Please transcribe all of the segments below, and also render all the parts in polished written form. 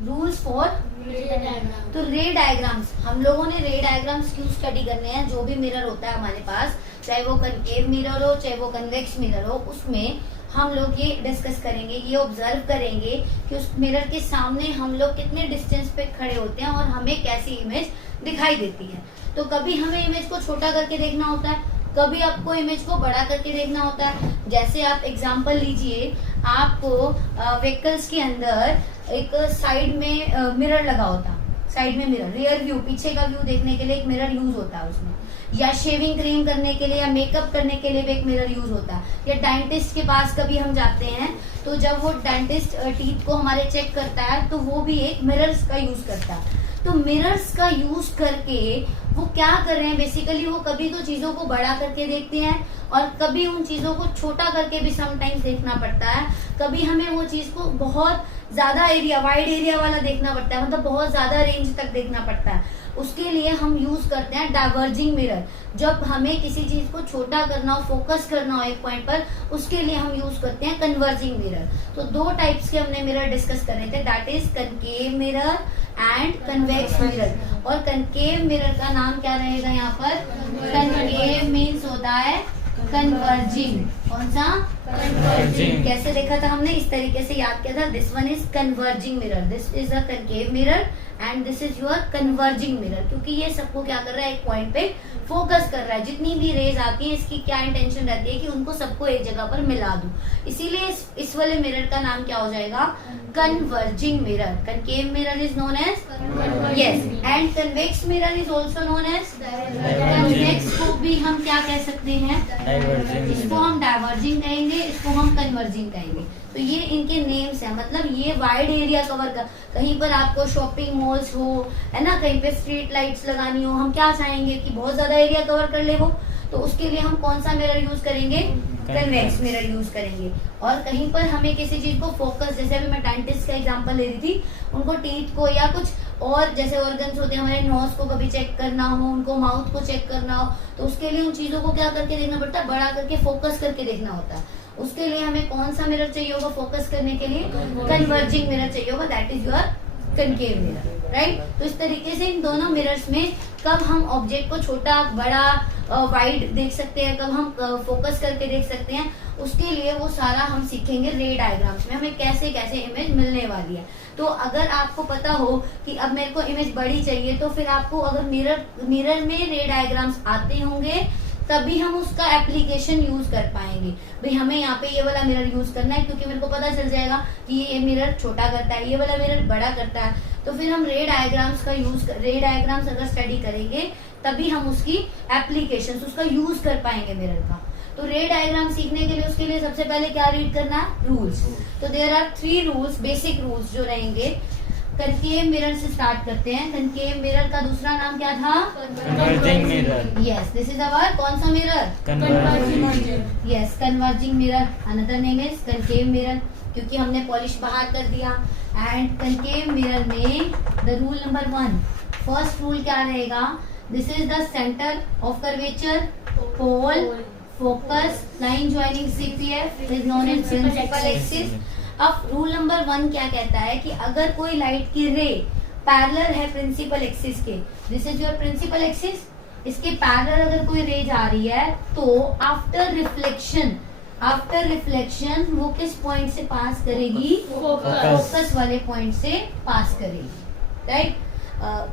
Rules for तो रे diagrams, हम लोगों ने रे डायग्राम्स क्यों स्टडी करने हैं? जो भी मिरर होता है हमारे पास, चाहे वो कनकेव मिरर हो चाहे वो कन्वेक्स मिरर हो, उसमें हम लोग ये डिस्कस करेंगे, ये ऑब्जर्व करेंगे कि उस मिरर के सामने हम लोग कितने डिस्टेंस पे खड़े होते हैं और हमें कैसी इमेज दिखाई देती है। तो कभी हमें इमेज को छोटा करके देखना होता है, कभी आपको इमेज को बड़ा करके देखना होता है। जैसे आप एग्जांपल लीजिए, आपको व्हीकल्स के अंदर एक साइड में मिरर लगा होता, साइड में मिरर, रियर व्यू, पीछे का व्यू देखने के लिए एक मिरर यूज होता है उसमें, या शेविंग क्रीम करने के लिए या मेकअप करने के लिए भी एक मिरर यूज होता है, या डेंटिस्ट के पास कभी हम जाते हैं तो जब वो डेंटिस्ट टीथ को हमारे चेक करता है तो वो भी एक मिरर्स का यूज करता है। तो मिरर्स का यूज करके वो क्या कर रहे हैं, बेसिकली वो कभी तो चीजों को बड़ा करके देखते हैं और कभी उन चीजों को छोटा करके भी समटाइम्स देखना पड़ता है। कभी हमें वो चीज को बहुत ज्यादा एरिया, वाइड एरिया वाला देखना पड़ता है, मतलब बहुत ज्यादा रेंज तक देखना पड़ता है। उसके लिए हम यूज करते हैं डाइवर्जिंग मिरर। जब हमें किसी चीज को छोटा करना हो, फोकस करना हो एक पॉइंट पर, उसके लिए हम यूज करते हैं कन्वर्जिंग मिरर। तो दो टाइप्स के हमने मिरर डिस्कस कर रहे थे, that is concave mirror and convex mirror. और कनकेव मिरर का नाम क्या रहेगा यहाँ पर? कनकेव मीन्स होता है कन्वर्जिंग। कौन सा? कन्वर्जिंग। कैसे देखा था हमने? इस तरीके से याद किया था, this one is converging mirror, this is a concave mirror and this is your converging mirror. क्योंकि ये सबको क्या कर रहा है, एक पॉइंट पे फोकस कर रहा है। जितनी भी रेज आती है, इसकी क्या इंटेंशन रहती है कि उनको सबको एक जगह पर मिला दूं। इसीलिए इस वाले मिरर का नाम क्या हो जाएगा? Converging mirror. Concave mirror is known as yes, and convex mirror is also known as convex को भी हम क्या कह सकते हैं? इसको हम डाइवर्जिंग कहेंगे, इसको हम कन्वर्जिंग कहेंगे। तो ये इनके नेम्स हैं, मतलब ये वाइड एरिया कवर कर, कहीं पर आपको शॉपिंग मॉल्स हो, है ना, कहीं पे स्ट्रीट लाइट्स लगानी हो, हम क्या चाहेंगे कि बहुत ज्यादा एरिया कवर कर ले वो, तो उसके लिए हम कौन सा मिरर यूज करेंगे? कन्वेक्स मिरर यूज करेंगे। और कहीं पर हमें किसी चीज को फोकस, जैसे अभी मैं डेंटिस्ट का एग्जांपल ले रही थी, उनको टीथ को या कुछ और जैसे ऑर्गन्स होते हैं हमारे, नोज को कभी चेक करना हो, उनको माउथ को चेक करना हो, तो उसके लिए उन चीजों को क्या करके देखना पड़ता है? बड़ा करके फोकस करके देखना होता है। उसके लिए हमें कौन सा मिरर चाहिए होगा फोकस करने के लिए? कन्वर्जिंग मिरर चाहिए होगा, that is your concave mirror, right. तो इस तरीके से इन दोनों मिरर्स में कब हम ऑब्जेक्ट को छोटा, बड़ा, वाइड देख सकते हैं, कब हम फोकस करके देख सकते हैं, उसके लिए वो सारा हम सीखेंगे रे डायग्राम्स में, हमें कैसे कैसे इमेज मिलने वाली है। तो अगर आपको पता हो कि अब मेरे को इमेज बड़ी चाहिए, तो फिर आपको अगर मिरर में रे डायग्राम्स आते होंगे तभी हम उसका एप्लीकेशन यूज कर पाएंगे। भाई हमें यहाँ पे ये वाला मिरर यूज करना है क्योंकि मेरे को पता चल जाएगा कि ये मिरर छोटा करता है, ये वाला मिरर बड़ा करता है। तो फिर हम रे डायग्राम्स अगर स्टडी करेंगे तभी हम उसकी एप्लीकेशन, उसका यूज कर पाएंगे मिरर का। तो रे डायग्राम सीखने के लिए उसके लिए सबसे पहले क्या रीड करना है? रूल्स। तो there are 3 rules, basic rules जो रहेंगे। कनकेव मिरर से स्टार्ट करते हैं। कनकेव मिरर का दूसरा नाम क्या था? Converging mirror. Yes, this is our कौन सा mirror? Converging. Yes, converging mirror. Another name is concave mirror, क्योंकि हमने पॉलिश बाहर कर दिया। एंड कनकेव मिरर में the rule number 1, first rule क्या रहेगा? This is the centre of curvature, pole, focus, line joining CPF is known as principal axis. अब rule number 1 क्या कहता है कि अगर कोई लाइट की रे पैरेलल है प्रिंसिपल एक्सिस के, this is your principal axis, इसके पैरेलल अगर कोई रे जा रही है तो आफ्टर रिफ्लेक्शन वो किस पॉइंट से पास करेगी? फोकस वाले पॉइंट से पास करेगी, राइट।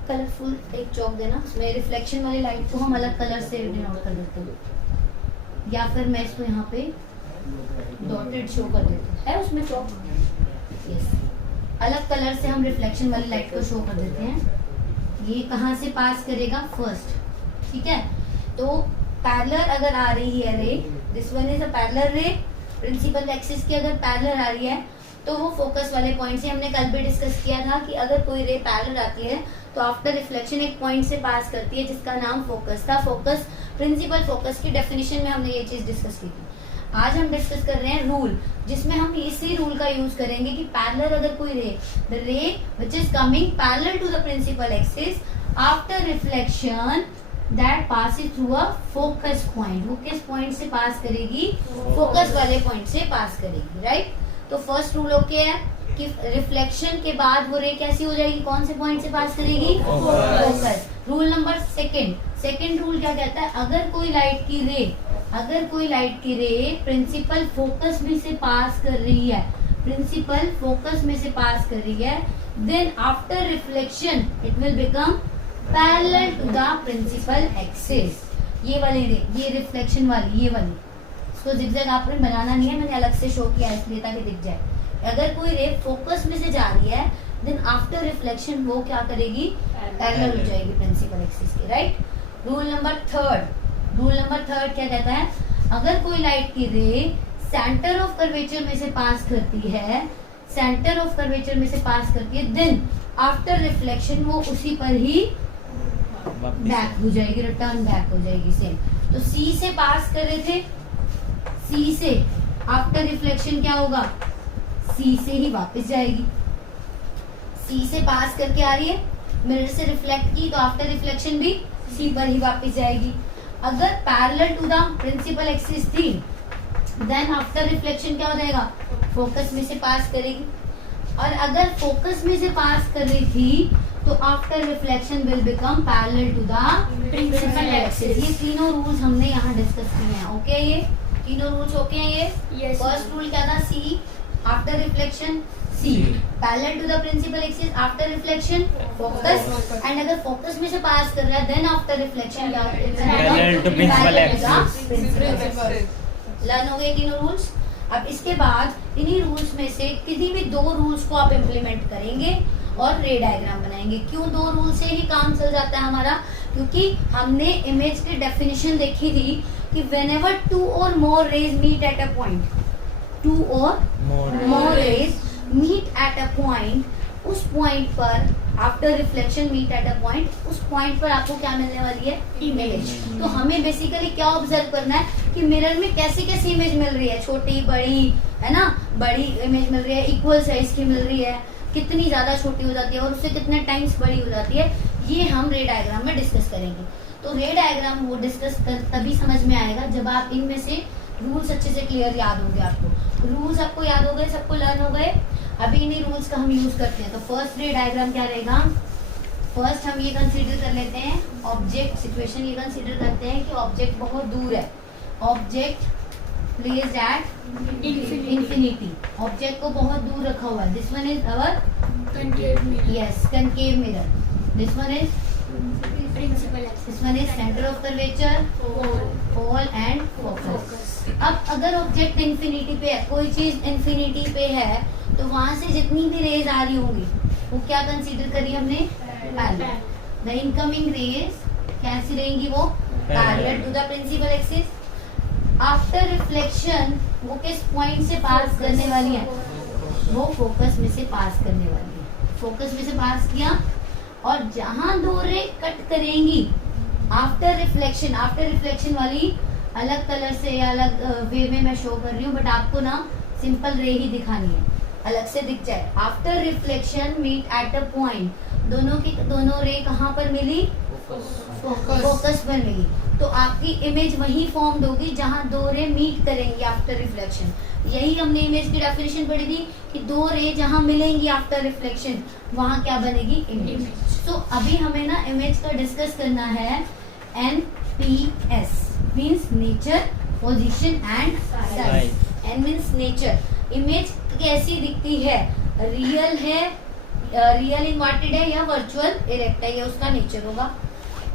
कलरफुल एक चौक देना, उसमें रिफ्लेक्शन वाली लाइट को हम अलग कलर से डिनोट कर देते हैं, या फिर मैं इसको यहाँ पे डॉटेड शो कर देते हैं, उसमें चौक, यस, अलग कलर से हम रिफ्लेक्शन वाली लाइट को शो कर देते हैं। ये कहाँ से पास करेगा? फर्स्ट, ठीक है। तो पैरेलल अगर आ रही है रे, this one is a parallel रे, प्रिंसिपल एक्सिस की अगर पैरेलल आ रही है तो वो फोकस वाले पॉइंट से, हमने कल भी डिस्कस किया था कि अगर कोई रे पैरेलल आती है तो आफ्टर रिफ्लेक्शन एक पॉइंट से पास करती है जिसका नाम फोकस था। फोकस, प्रिंसिपल फोकस की डेफिनेशन में हमने ये चीज डिस्कस की थी। आज हम डिस्कस कर रहे हैं रूल, जिसमें हम इसी रूल का यूज करेंगे कि पैरेलल अगर कोई ray, the ray which is coming parallel to the principal axis after reflection that passes through a focus point, वो किस पॉइंट से पास करेगी? फोकस वाले पॉइंट से पास करेगी, राइट। तो फर्स्ट रूल ओके है। कि रिफ्लेक्शन के बाद वो रे कैसी हो जाएगी, कौन से पॉइंट से पास करेगी, focus. Rule number second rule क्या कहता है, अगर कोई लाइट की रे प्रिंसिपल फोकस में से पास कर रही है, then after reflection it will become parallel to the principal axis. ये वाली रे, ये रिफ्लेक्शन वाली, ये वाली, इसको जिगजैग आपने बनाना नहीं है, मैंने अलग से शो किया इसलिए ताकि दिख जाए। अगर कोई रे फोकस में से जा रही है, देन आफ्टर रिफ्लेक्शन वो क्या करेगी, पैरेलल हो जाएगी प्रिंसिपल एक्सिस के, राइट। रूल नंबर थर्ड क्या कहता है, अगर कोई लाइट की रे सेंटर ऑफ कर्वेचर में से पास करती है, देन आफ्टर रिफ्लेक्शन वो उसी पर ही बैक हो जाएगी, रिटर्न बैक हो जाएगी सेम। तो सी से पास कर रहे थे, सी से आफ्टर रिफ्लेक्शन क्या होगा, सी से ही वापस जाएगी। सी से पास करके आ रही है, मिरर से रिफ्लेक्ट की, तो आफ्टर रिफ्लेक्शन भी सी पर ही वापस जाएगी। अगर parallel to the principal axis थी, देन आफ्टर रिफ्लेक्शन क्या हो जाएगा, फोकस में से पास करेगी। और अगर फोकस में से पास कर रही थी, तो after reflection will become parallel to the principal axis. ये तीनों रूल्स हमने यहाँ डिस्कस किए हैं। ओके, ये तीनों रूल्स ओके हैं। ये फर्स्ट रूल क्या था, C after reflection C, parallel to the principal axis after reflection focus, and अगर फोकस में से पास कर रहा है, देन आफ्टर रिफ्लेक्शन क्या parallel to principal axis. Learn हो गए तीनों रूल्स। अब इसके बाद इन्हीं रूल्स में से किसी भी दो रूल्स को आप इम्प्लीमेंट करेंगे और रे डायग्राम बनाएंगे। क्यों दो रूल से ही काम चल जाता है हमारा, क्योंकि हमने इमेज की डेफिनेशन देखी थी कि whenever two or more rays meet at a point, two or more rays meet at a point, उस पॉइंट पर after reflection meet at a point, उस पॉइंट पर आपको क्या मिलने वाली है, इमेज। तो हमें बेसिकली क्या ऑब्जर्व करना है कि मिरर में कैसी कैसी इमेज मिल रही है, छोटी बड़ी, है ना, बड़ी इमेज मिल रही है, इक्वल साइज की मिल रही है, कितनी ज्यादा छोटी हो जाती है और उससे कितने टाइम्स बड़ी हो जाती है, ये हम रे डायग्राम में डिस्कस करेंगे। तो रे डायग्राम वो डिस्कस तभी समझ में आएगा जब आप इनमें से रूल्स अच्छे से क्लियर याद होंगे। आपको रूल्स आपको याद हो गए, सबको लर्न हो गए। अभी इन्हीं रूल्स का हम यूज करते हैं। तो फर्स्ट रे डायग्राम क्या रहेगा, फर्स्ट हम ये कंसीडर कर लेते हैं ऑब्जेक्ट सिचुएशन, ये कंसीडर करते हैं कि ऑब्जेक्ट बहुत दूर है, object placed at infinity, object को बहुत दूर रखा हुआ है। This one is our concave mirror, this one is principal axis, this one is center of curvature, pole and focus। अब अगर ऑब्जेक्ट इंफिनिटी पे है, कोई चीज इंफिनिटी पे है, तो वहां से जितनी भी रेज आ रही होंगी वो क्या कंसीडर करी हमने, पैरेलल। द इनकमिंग रेज कैसी रहेंगी, वो parallel to the principal axis. After reflection वो किस पॉइंट से पास करने वाली है, वो फोकस में से पास करने वाली है। फोकस में से पास किया और जहां दो रे कट करेंगी आफ्टर रिफ्लेक्शन वाली अलग कलर से या अलग वे में मैं शो कर रही हूँ, बट आपको ना सिंपल रे ही दिखानी है, अलग से दिख जाए। After reflection meet at a point, दोनों रे कहाँ पर मिली, फोकस पर मिली, तो आपकी इमेज वही फॉर्म होगी जहां दो रे मीट करेंगी आफ्टर रिफ्लेक्शन। यही हमने इमेज की डेफिनेशन पढ़ी थी कि दो रे जहां मिलेंगी आफ्टर रिफ्लेक्शन वहां क्या बनेगी, इमेज। तो अभी हमें ना इमेज का डिस्कस करना है। NPS means nature, position and size. N means nature, image कैसी दिखती है, रियल है, रियल इन्वर्टेड है या वर्चुअल इरेक्ट है, ये उसका नेचर होगा।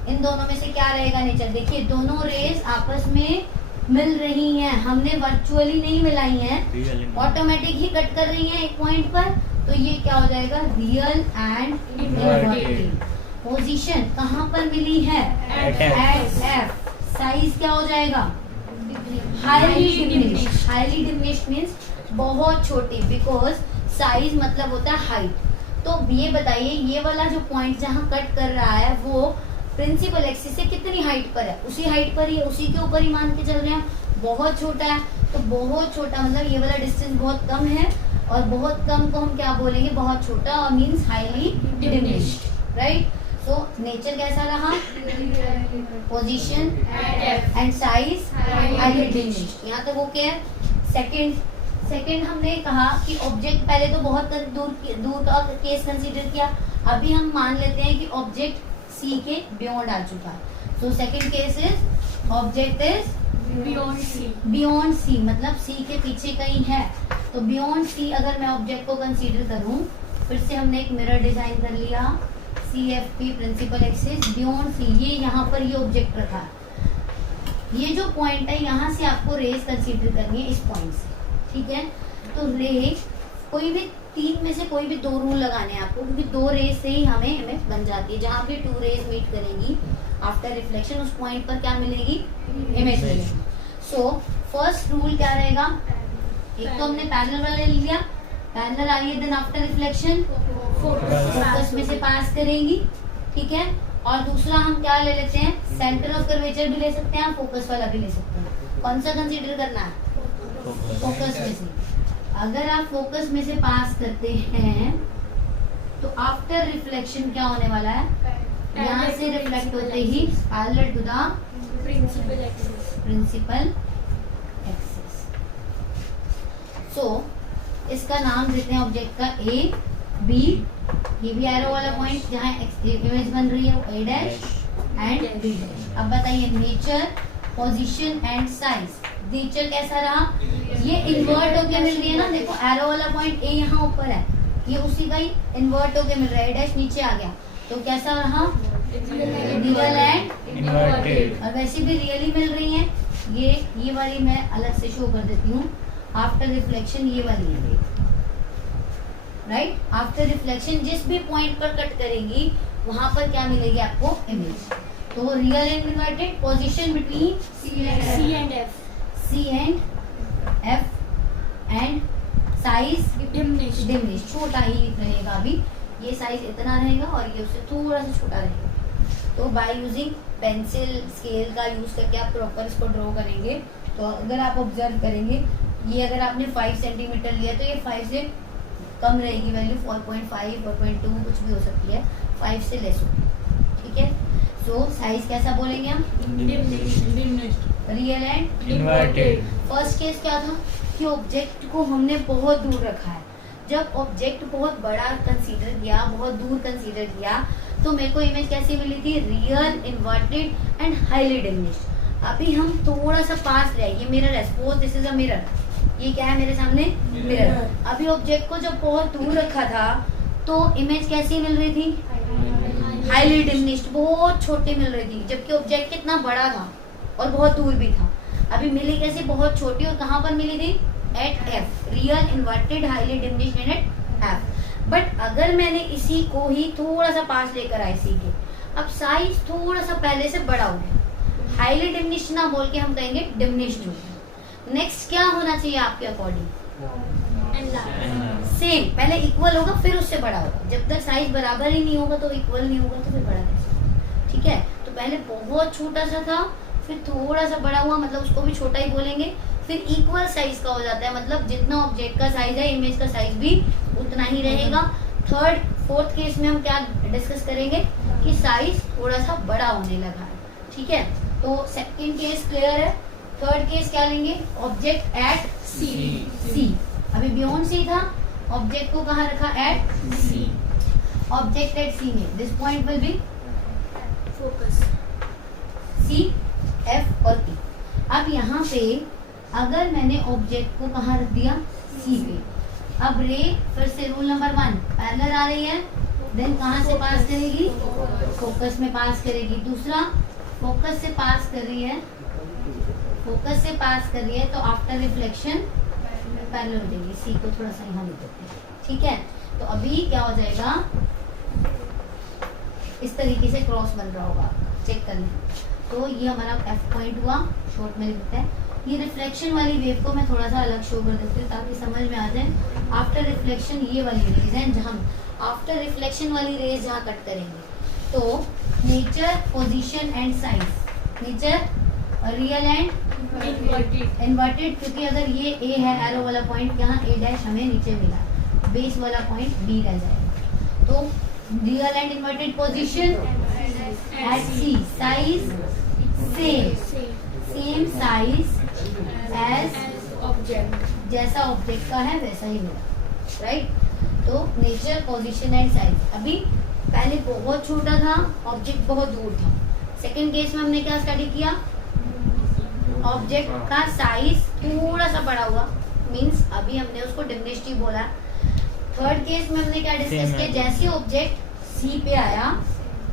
इन दोनों में से क्या रहेगा नेचर, देखिए दोनों रेज आपस में मिल रही हैं, हमने वर्चुअली नहीं मिलाई हैं, ऑटोमेटिक ही कट कर रही हैं एक पॉइंट पर, तो ये क्या हो जाएगा, रियल एंड इन्वर्टेड। पोजीशन कहाँ पर मिली है, एट F। साइज क्या हो जाएगा, highly diminished. Highly diminished means बहुत छोटी, बिकॉज साइज मतलब होता है हाइट। तो ये बताइए ये वाला जो पॉइंट जहाँ कट कर रहा है वो प्रिंसिपल एक्सिस से कितनी हाइट पर है, उसी हाइट पर ही है, उसी के ऊपर ही मान के चल रहे हैं, बहुत छोटा है। तो बहुत छोटा मतलब ये वाला डिस्टेंस बहुत कम है, और बहुत कम को हम क्या बोलेंगे, बहुत छोटा, और means highly diminished, right. So nature कैसा रहा, position and size highly diminished. यहाँ तक ओके है। सेकंड हमने कहा कि ऑब्जेक्ट पहले तो बहुत दूर का केस कंसीडर किया, अभी हम मान लेते हैं कि ऑब्जेक्ट सी के बियॉन्ड आ चुका है। So second case is object is beyond C, मतलब सी के पीछे कहीं है। तो बियॉन्ड सी अगर मैं ऑब्जेक्ट को कंसीडर करूं, फिर से हमने एक मिरर डिजाइन कर लिया, CFP principal axis beyond C, ये यहाँ पर ये ऑब्जेक्ट रखा है। ये जो पॉइंट है यहाँ से आपको रेज कंसीडर करनी है, इस पॉइंट से, ठीक है। तो रे कोई भी तीन में से कोई भी दो रूल लगाने हैं आपको, क्योंकि दो रेज से ही हमें इमेज बन जाती है। जहाँ भी टू रेज मीट करेंगी आफ्टर रिफ्लेक्शन, उस पॉइंट पर क्या मिलेगी, इमेज मिलेगी। सो फर्स्ट रूल क्या रहेगा, एक तो हमने पैरेलल वाला ले लिया, पैरेलल आ रही है, देन आफ्टर रिफ्लेक्शन फोकस में से पास करेंगी, ठीक है। और दूसरा हम क्या ले लेते हैं, सेंटर ऑफ कर्वेचर भी ले सकते हैं, फोकस वाला भी ले सकते हैं। कौन सा कंसीडर करना है, फोकस में से। अगर आप फोकस में से पास करते हैं तो आफ्टर रिफ्लेक्शन क्या होने वाला है, यहाँ से रिफ्लेक्ट होते ही parallel to the principal axis. So इसका नाम देते हैं ऑब्जेक्ट का ए बी, ये भी एरो वाला पॉइंट जहाँ इमेज बन रही है वो A dash and B dash. अब बताइए nature, position and size. Nature कैसा रहा, ये इन्वर्ट होके मिल रही है ना, देखो एरो वाला पॉइंट A यहाँ ऊपर है, ये उसी का ही इन्वर्ट होके मिल रहा है, A डैश नीचे आ गया, तो कैसा रहा, रियल एंड इन्वर्टेड। और वैसे भी रियली मिल रही है। ये वाली मैं अलग से शो कर देती हूँ, आफ्टर रिफ्लेक्शन ये वाली है, राइट। आफ्टर रिफ्लेक्शन जिस भी पॉइंट पर कट करेंगी वहां पर क्या मिलेगी आपको, इमेज। तो real and inverted, position between C and F and size diminish, छोटा ही रहेगा। अभी ये साइज इतना रहेगा और ये उससे थोड़ा सा छोटा रहेगा। तो बाय यूजिंग पेंसिल स्केल का यूज करके आप प्रॉपर इसको ड्रॉ करेंगे। तो अगर आप ऑब्जर्व करेंगे, ये अगर आपने 5 सेंटीमीटर लिया तो ये 5 से कम रहेगी वैल्यू, 4.5 4.2 कुछ भी हो सकती है, 5 से लेस होगी, ठीक है। सो साइज कैसा बोलेंगे हम, real and inverted. First case क्या था कि ऑब्जेक्ट को हमने बहुत दूर रखा है। जब ऑब्जेक्ट बहुत बड़ा कंसीडर किया, बहुत दूर कंसीडर किया, तो मेरे को इमेज कैसी मिली थी, real, inverted and highly diminished. अभी हम थोड़ा सा पास ले आए, ये मिरर है, suppose this is a mirror, ये क्या है मेरे सामने, मिरर। अभी ऑब्जेक्ट को जब बहुत दूर रखा था तो इमेज कैसी मिल रही थी, हाईली डिमिनिश्ड, बहुत छोटी मिल रही थी, जबकि ऑब्जेक्ट कितना बड़ा था और बहुत दूर भी था। अभी मिली कैसी, बहुत छोटी, और कहाँ पर मिली थी, at F, real, inverted, highly diminished at F. But अगर मैंने इसी को ही थोड़ा सा पास लेकर आई सी के, अब साइज थोड़ा सा पहले से बड़ा हो गया, हाईली डिमिनिश्ड ना बोल के हम कहेंगे डिमिनिश्ड हो गया। नेक्स्ट क्या होना चाहिए आपके अकॉर्डिंग, सेम, पहले इक्वल होगा फिर उससे बड़ा होगा। जब तक साइज बराबर ही नहीं होगा तो इक्वल नहीं होगा तो फिर बड़ा कैसे, ठीक है। तो पहले बहुत छोटा सा था, फिर थोड़ा सा बड़ा हुआ, मतलब उसको भी छोटा ही बोलेंगे, फिर इक्वल साइज का हो जाता है, मतलब जितना ऑब्जेक्ट का साइज है इमेज का साइज भी उतना ही रहेगा। थर्ड फोर्थ केस में हम क्या डिस्कस करेंगे कि साइज थोड़ा सा बड़ा होने लगा है, ठीक है। तो सेकंड केस क्लियर है। थर्ड केस क्या लेंगे, ऑब्जेक्ट एट सी। अभी बियॉन्ड सी था, ऑब्जेक्ट को कहाँ रखा, at C. Object at C में this point will be focus, C, F और पी। अब यहाँ पे अगर मैंने ऑब्जेक्ट को कहाँ रख दिया, सी पे, अब रे फिर से रूल नंबर 1 पैरेलल आ रही है, देन कहाँ से पास करेगी, फोकस में पास करेगी। दूसरा फोकस से पास कर रही है, फोकस से पास कर रही है, तो आफ्टर रिफ्लेक्शन पैरेलल हो जाएगी। सी को थोड़ा सा यहाँ लिख देते हैं, ठीक है। तो अभी क्या हो जाएगा, इस तरीके से क्रॉस बन रहा होगा, चेक कर लें। तो ये हमारा एफ पॉइंट हुआ, शॉर्ट में लिखते हैं। ये रिफ्लेक्शन वाली वेव को मैं थोड़ा सा अलग शो कर देती हूँ ताकि समझ में आ जाए। आफ्टर रिफ्लेक्शन ये वाली रेज है, जहाँ आफ्टर रिफ्लेक्शन वाली रेज जहाँ कट करेंगे, तो nature, position and size. Nature real and inverted, क्योंकि अगर ये ए है एरो वाला पॉइंट, यहाँ ए डैश हमें नीचे मिला, बेस वाला पॉइंट बी रह जाएगा। तो real and inverted, position at C, size same size as object जैसा ऑब्जेक्ट का है वैसा ही मिला, राइट। तो नेचर, पोजीशन एंड साइज। अभी पहले बहुत छोटा था, ऑब्जेक्ट बहुत दूर था। सेकंड केस में हमने क्या स्टडी किया, ऑब्जेक्ट का साइज थोड़ा सा बड़ा हुआ, मींस अभी हमने उसको डिमिनिश्ड बोला। थर्ड केस में हमने क्या डिस्कस किया, जैसे ऑब्जेक्ट सी पे आया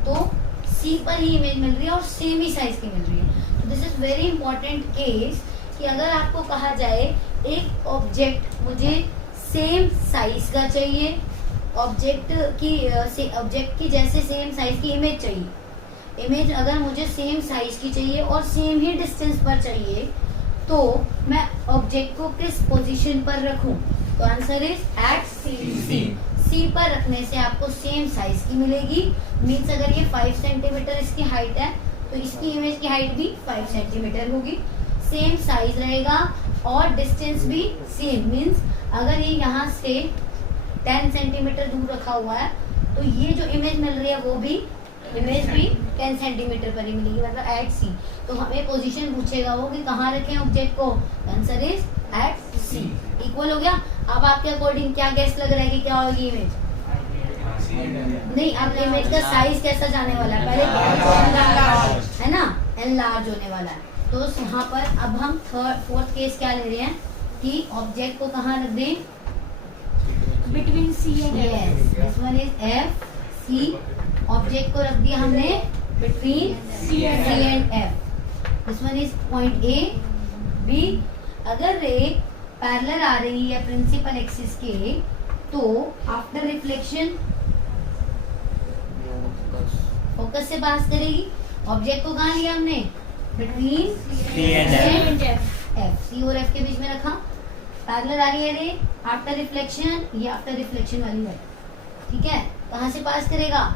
तो सी पर ही इमेज मिल रही है और सेम ही साइज की मिल रही है। This is very important case कि अगर आपको कहा जाए एक ऑब्जेक्ट मुझे सेम साइज का चाहिए, ऑब्जेक्ट की जैसे सेम साइज की इमेज चाहिए, इमेज अगर मुझे सेम साइज की चाहिए और सेम ही डिस्टेंस पर चाहिए, तो मैं ऑब्जेक्ट को किस पोजीशन पर रखूं? तो आंसर इज एट सी। सी पर रखने से आपको सेम साइज की मिलेगी। मीन्स अगर ये 5 सेंटीमीटर इसकी हाइट है तो इसकी इमेज की हाइट भी 5 सेंटीमीटर होगी, सेम साइज रहेगा और डिस्टेंस भी सेम। मीन्स अगर ये यहाँ से 10 सेंटीमीटर दूर रखा हुआ है तो ये जो इमेज मिल रही है वो भी इमेज भी 10 सेंटीमीटर पर ही मिलेगी, मतलब एट सी। तो हमें पोजीशन पूछेगा वो कि कहाँ रखें ऑब्जेक्ट को, answer is at C. Equal हो गया। अब आपके अकॉर्डिंग क्या गेस लग रहा है कि क्या होगी इमेज? नहीं, अब इमेज का साइज कैसा जाने वाला है, पहले है ना, एनलार्ज होने वाला है। तो यहाँ पर अब हम फोर्थ केस क्या ले रहे हैं कि ऑब्जेक्ट को कहाँ रख दें, between C and yes, this one is F C. Object को रख दिया हमने between C and F. This one is point A B. अगर रे पैरेलल आ रही है प्रिंसिपल एक्सिस के, तो आफ्टर रिफ्लेक्शन फोकस से पास करेगी। ऑब्जेक्ट को कहाँ लिया हमने, बिटवीन सी एंड एफ, सी और एफ के बीच में रखा। पैरेलल आ रही है रे, आफ्टर रिफ्लेक्शन, ये आफ्टर रिफ्लेक्शन वाली है, ठीक है। कहाँ से पास करेगा,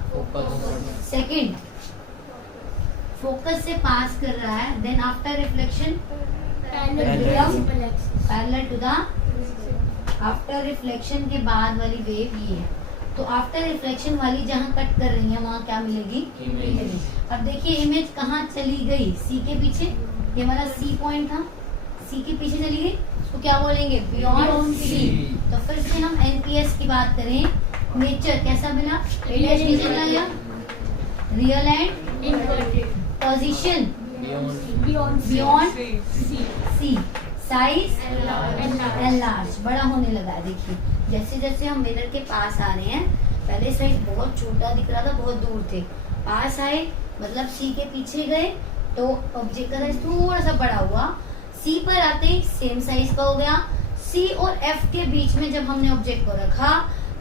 सेकंड, फोकस से पास कर रहा है, then after reflection parallel to the, after reflection के बाद वाली वेव ये है। तो आफ्टर रिफ्लेक्शन वाली जहाँ कट कर रही है वहाँ क्या मिलेगी, इमेज। अब देखिए इमेज कहाँ चली गई, सी के पीछे, ये हमारा सी पॉइंट था, सी के पीछे चली गई, तो क्या बोलेंगे, बियॉन्ड सी। तो फिर से हम एनपीएस की बात करें, नेचर कैसा मिला, रेडियस नीचे चला गया, real and position beyond C, size enlarge, बड़ा होने लगा है। देखिए जैसे जैसे हम मिरर के पास आ रहे हैं, पहले साइज बहुत छोटा दिख रहा था, बहुत दूर थे, पास आए मतलब सी के पीछे गए तो ऑब्जेक्ट का साइज थोड़ा सा बड़ा हुआ, सी पर आते ही सेम साइज का हो गया। सी और एफ के बीच में जब हमने ऑब्जेक्ट को रखा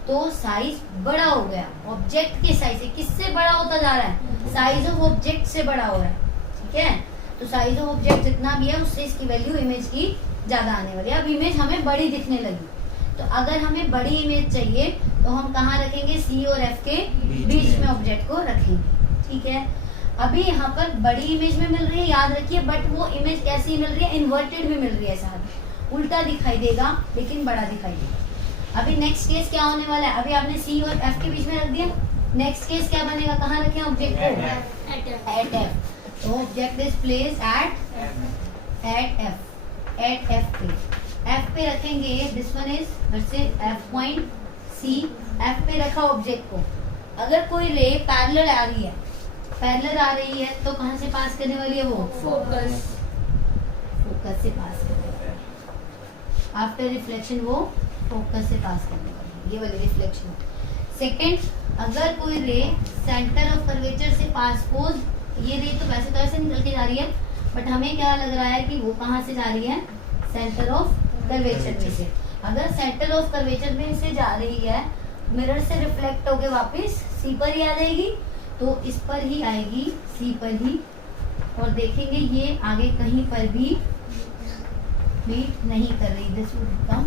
तो साइज बड़ा हो गया, ऑब्जेक्ट के साइज से। किससे बड़ा होता जा रहा है, साइज ऑफ ऑब्जेक्ट से बड़ा हो रहा है, ठीक है। तो साइज ऑफ ऑब्जेक्ट जितना भी है उससे इसकी वैल्यू इमेज की ज्यादा आने वाली है। अब इमेज हमें बड़ी दिखने लगी, तो अगर हमें बड़ी इमेज चाहिए तो हम कहाँ रखेंगे, सी और एफ के बीच में ऑब्जेक्ट को रखेंगे, ठीक है। अभी यहाँ पर बड़ी इमेज में मिल रही है, याद रखिए, बट वो इमेज कैसी मिल रही है, इन्वर्टेड भी मिल रही है, साथ उल्टा दिखाई देगा लेकिन बड़ा दिखाई देगा। अभी नेक्स्ट केस क्या होने वाला है, अभी आपने सी और एफ के बीच में रख दिया, नेक्स्ट केस क्या बनेगा, कहाँ रखें ऑब्जेक्ट को, एट एफ। तो object is place at F पे, एफ पे रखेंगे। दिस वन इज फिर से एफ पॉइंट सी, एफ पे रखा ऑब्जेक्ट को। अगर कोई रे पैरेलल आ रही है, पैरेलल आ रही है तो कहाँ से पास करने वाली है, वो फोकस से पास करने वाली है। आफ्टर रिफ्लेक्शन वो फोकस से पास करने वाली है, ये वाली रिफ्लेक्शन। सेकंड, अगर कोई रे सेंटर ऑफ कर्वेचर से पास पोज, ये रे तो वैसे तो ऐसे निकल के जा रही है, बट हमें क्या लग रहा है कि वो कहाँ से जा रही है, सेंटर ऑफ कर्वेचर में से। अगर सेंटर ऑफ कर्वेचर में से जा रही है, मिरर से रिफ्लेक्ट होके वापस सी पर ही आ जाएगी, तो इस पर ही आएगी, सी पर ही, और देखेंगे ये आगे कहीं पर भी मीट नहीं कर रही, दिस वुड बिकम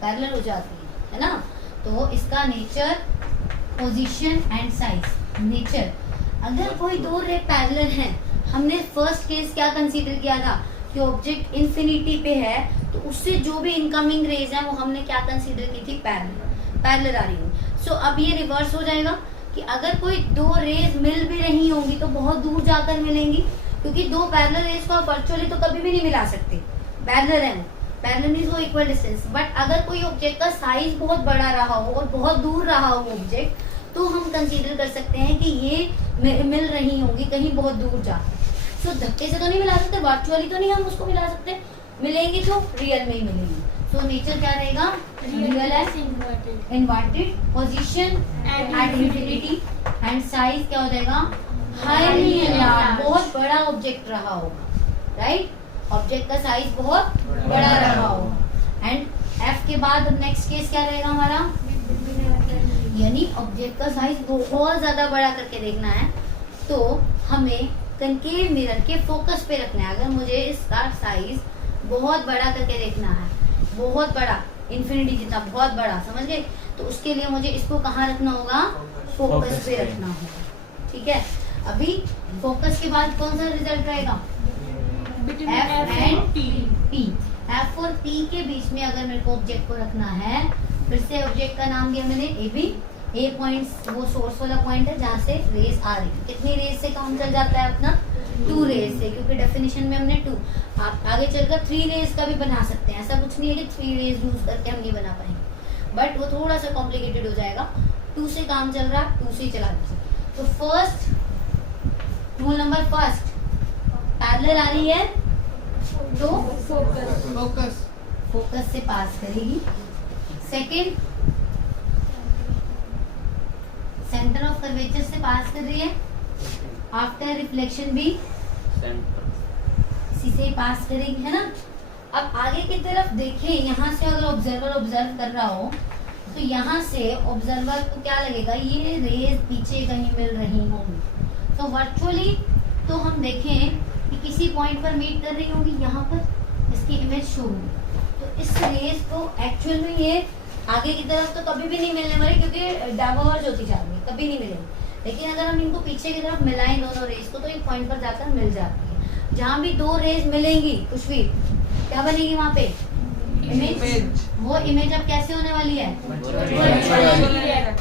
पैरेलल हो जाती है ना। तो इसका nature, position and size. Nature, अगर कोई दो रे पैरेलल हैं, हमने फर्स्ट केस क्या कंसीडर किया था कि ऑब्जेक्ट इंफिनिटी पे है, तो उससे जो भी इनकमिंग रेज है वो हमने क्या कंसीडर की थी, पैरेलल आ रही होंगी। सो अब ये रिवर्स हो जाएगा कि अगर कोई दो रेज मिल भी रही होंगी तो बहुत दूर जाकर मिलेंगी, क्योंकि दो पैरेलल रेज को आप वर्चुअली तो कभी भी नहीं मिला सकते, पैरेलल है। पैरेलल मींस वो इक्वल डिस्टेंस। बट अगर कोई ऑब्जेक्ट का साइज बहुत बड़ा रहा हो और बहुत दूर रहा हो ऑब्जेक्ट, तो हम कंसीडर कर सकते हैं कि ये मिल रही होंगी कहीं बहुत दूर जाकर। सो धक्के से तो नहीं मिला सकते, वर्चुअली तो नहीं हम उसको मिला सकते, मिलेंगी तो रियल में ही मिलेंगी। सो नेचर क्या रहेगा, रियल है inverted, position at infinity, and size क्या हो जाएगा, हाईली एनलार्ज, बहुत बड़ा ऑब्जेक्ट रहा होगा, राइट, ऑब्जेक्ट का साइज बहुत बड़ा रहा होगा। एंड एफ के बाद नेक्स्ट केस क्या रहेगा हमारा, यानी ऑब्जेक्ट का साइज बहुत ज्यादा बड़ा करके देखना है, तो हमें कनकेव मिरर के फोकस पे रखना है। अगर मुझे इसका साइज बहुत बड़ा करके देखना है, बहुत बड़ा, इन्फिनिटी जितना बहुत बड़ा, समझ गए, तो उसके लिए मुझे इसको कहाँ रखना होगा, फोकस पे रखना होगा, ठीक है। अभी फोकस के बाद कौन सा रिजल्ट रहेगा, एफ एंड पी। एफ और पी के बीच में अगर मेरे को ऑब्जेक्ट को रखना है, फिर से ऑब्जेक्ट का नाम दिया मैंने ए बी, ए पॉइंट वो सोर्स वाला पॉइंट है जहाँ से रेस आ रही है। कितनी रेस से काम चल जाता है अपना, 2 रेस से, क्योंकि डेफिनेशन में हमने 2, आप आगे चलकर 3 रेस का भी बना सकते हैं। ऐसा कुछ नहीं है कि 3 रेस यूज करके हम नहीं बना पाएंगे, बट वो थोड़ा सा कॉम्प्लिकेटेड हो जाएगा। 2 से काम चल रहा है, 2 से ही चला दीजिए। तो first rule number first, parallel आ रही है तो फोकस से पास करेगी। सेकंड, सेंटर ऑफ कर्वेचर से पास कर रही है, आफ्टर रिफ्लेक्शन भी इसी से ही पास करेगी, है ना। अब आगे की तरफ देखें, यहाँ से अगर ऑब्जर्वर ऑब्जर्व कर रहा हो, तो यहाँ से ऑब्जर्वर को क्या लगेगा, ये रेज पीछे कहीं मिल रही होंगी। तो वर्चुअली तो हम देखें कि किसी पॉइंट पर मीट कर रही होगी, यहाँ पर इसकी इमेज शो होगी। तो इस रेज को एक्चुअल में ये आगे की तरफ तो कभी भी नहीं मिलने वाली, क्योंकि डाइवर्ज होती जा रही है, कभी नहीं मिलेगी। लेकिन अगर हम इनको पीछे की तरफ मिलाएं दोनों रेज को, तो एक पॉइंट पर जाकर मिल जाती है। जहाँ भी 2 रेज मिलेंगी, कुछ भी क्या बनेगी वहाँ पे, इमेज। वो इमेज अब कैसे होने वाली है,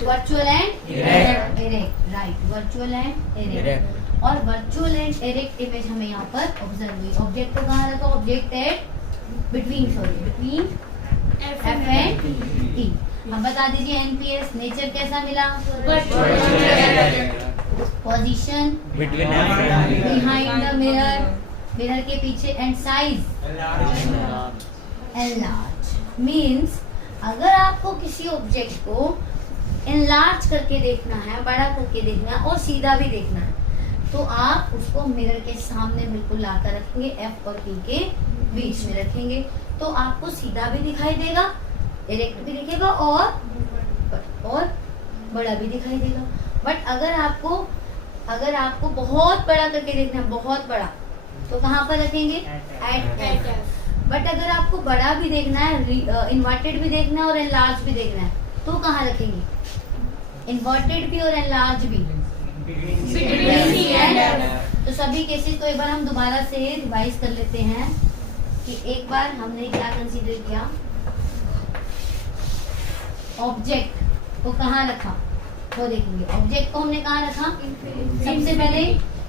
virtual and erect, right, virtual and erect. और वर्चुअल एंड इरेक्ट इमेज हमें यहाँ पर ऑब्जर्व हुई। ऑब्जेक्ट को कहाँ रखा, object at between F and T. अब बता दीजिए एनपीएस नेचर कैसा मिला, position behind the mirror, mirror के पीछे, एंड साइज एनलार्ज। मीन्स अगर आपको किसी ऑब्जेक्ट को एनलार्ज करके देखना है, बड़ा करके देखना है और सीधा भी देखना है, तो आप उसको मिरर के सामने बिल्कुल लाकर रखेंगे, एफ और पी के बीच में रखेंगे, तो आपको सीधा भी दिखाई देगा, इरेक्ट भी दिखेगा और बड़ा भी दिखाई देगा। बट अगर आपको बहुत बड़ा करके देखना है, बहुत बड़ा, तो कहाँ पर रखेंगे, एट एफ। बट अगर आपको बड़ा भी देखना है, इन्वर्टेड भी देखना है और एनलार्ज भी देखना है, तो कहाँ रखेंगे, इन्वर्टेड भी और एनलार्ज भी, तो सभी केसेस को एक बार हम दोबारा से रिवाइज कर लेते हैं कि एक बार हमने क्या कंसीडर किया, ऑब्जेक्ट को कहाँ रखा वो देखेंगे। ऑब्जेक्ट को हमने कहाँ रखा, सबसे पहले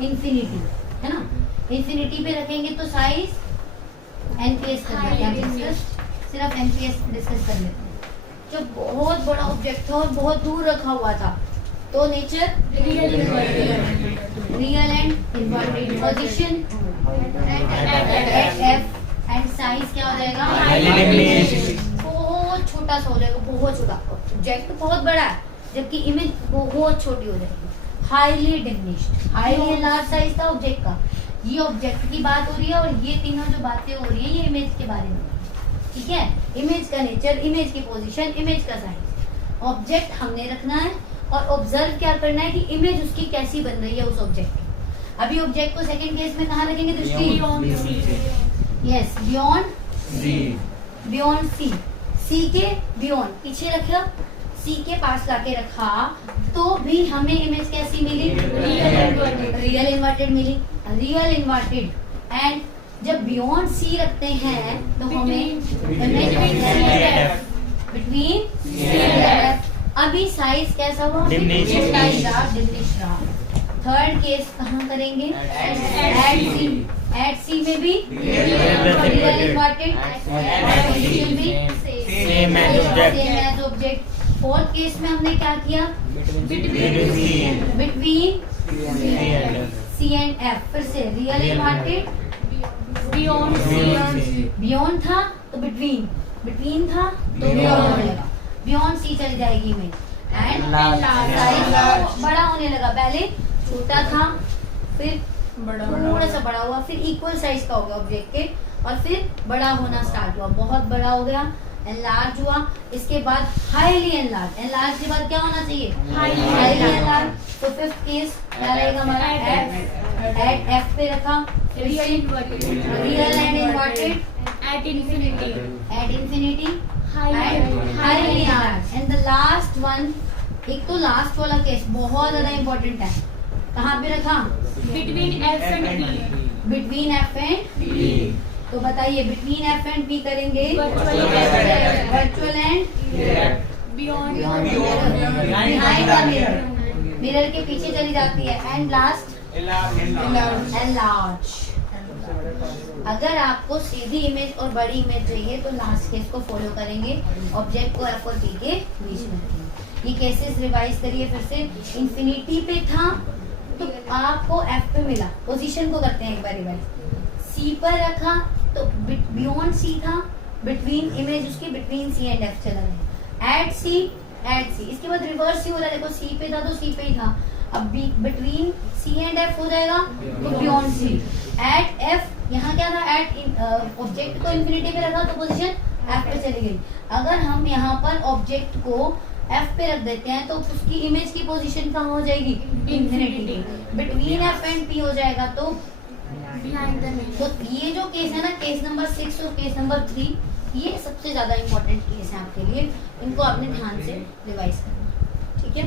इंफिनिटी, है ना, इंफिनिटी पे रखेंगे तो साइज एनपीएस कर लेते हैं, सिर्फ एनपीएस डिस्कस कर लेते हैं। जो बहुत बड़ा ऑब्जेक्ट था और बहुत दूर रखा हुआ था, तो nature real and inverted, position at F, and size क्या हो जाएगा, बहुत छोटा सा हो जाएगा, बहुत छोटा। ऑब्जेक्ट बहुत बड़ा है जबकि इमेज बहुत छोटी हो जाएगी, highly diminished, highly large size का ऑब्जेक्ट का। ये ऑब्जेक्ट की बात हो रही है और ये तीनों जो बातें हो रही है ये इमेज के बारे में, ठीक है। इमेज का नेचर, इमेज की पोजीशन, इमेज का साइज, ऑब्जेक्ट हमने रखना है और ऑब्जर्व क्या करना है कि इमेज उसकी कैसी बन रही है उस ऑब्जेक्ट की। अभी ऑब्जेक्ट को सेकंड केस में कहाँ रखेंगे, दृष्टि, यस, बियॉन्ड सी, सी के बियॉन्ड पीछे रखा, सी के पास लाके रखा, तो भी हमें इमेज कैसी मिली, रियल इन्वर्टेड मिली, रियल इन्वर्टेड। एंड जब बियॉन्ड सी रखते हैं तो हमें image between C and F. अभी साइज कैसा हुआ, डिमिनिश्ड रहा। थर्ड केस कहाँ करेंगे, एट सी, एट सी में भी रियल इन्वर्टेड, एक्सपोनेंशियल भी Same as object. Same as object. Fourth case में हमने क्या किया? बिटवीन सी एंड एफ, फिर से रियल इन्वर्टेड, बियॉन्ड था तो बिटवीन, बिटवीन था तो बियॉन्ड हो जाएगा, बियॉन्ड सी चली जाएगी में, एंड साइज बड़ा होने लगा, पहले छोटा था फिर थोड़ा सा बड़ा हुआ, फिर इक्वल साइज का हो गया ऑब्जेक्ट के, और फिर बड़ा होना स्टार्ट हुआ, बहुत बड़ा हो गया, एनलार्ज हुआ, इसके बाद हाईली एनलार्ज, एनलार्ज के बाद क्या होना चाहिए? Highly enlarge. तो फिफ्थ केस क्या रहेगा हमारा? एट एफ पे रखा, real and inverted, at infinity, at infinity, highly highly enlarge, and the last one, एक तो लास्ट वाला केस बहुत ज्यादा इंपॉर्टेंट है, कहाँ पे रखा? between f and p, between F and P. तो बताइए बिटवीन एफ एंड पी करेंगे virtual and beyond behind the mirror, mirror के पीछे चली जाती है, एंड लास्ट एनलार्ज। अगर आपको सीधी इमेज और बड़ी इमेज चाहिए तो लास्ट केस को फॉलो करेंगे, ऑब्जेक्ट को एफ और पी के बीच में रखेंगे। ये केसेस रिवाइज करिए फिर से। इंफिनिटी पे था तो आपको एफ पे मिला, पोजीशन को करते हैं एक बार रिवाइज। सी पर रखा तो बियॉन्ड सी था, बिटवीन इमेज उसकी बिटवीन सी एंड एफ चला गया, एट सी, इसके बाद रिवर्स ही हो रहा है, देखो सी पे था तो सी पे ही था, अब बिटवीन सी एंड एफ हो जाएगा तो बियॉन्ड सी, एट एफ, यहाँ क्या था? एट ऑब्जेक्ट को इंफिनिटी पे रखा तो पोजीशन एफ पे चली गई। अगर हम यहाँ पर ऑब्जेक्ट को एफ पे रख देते हैं तो उसकी इमेज की पोजीशन कहाँ हो जाएगी? Infinity. Between F and P हो जाएगा तो behind the mirror. तो ये जो केस है ना, केस नंबर 6 और केस नंबर 3, ये सबसे ज्यादा इंपॉर्टेंट केस है आपके लिए, इनको आपने ध्यान से रिवाइज करना, ठीक है।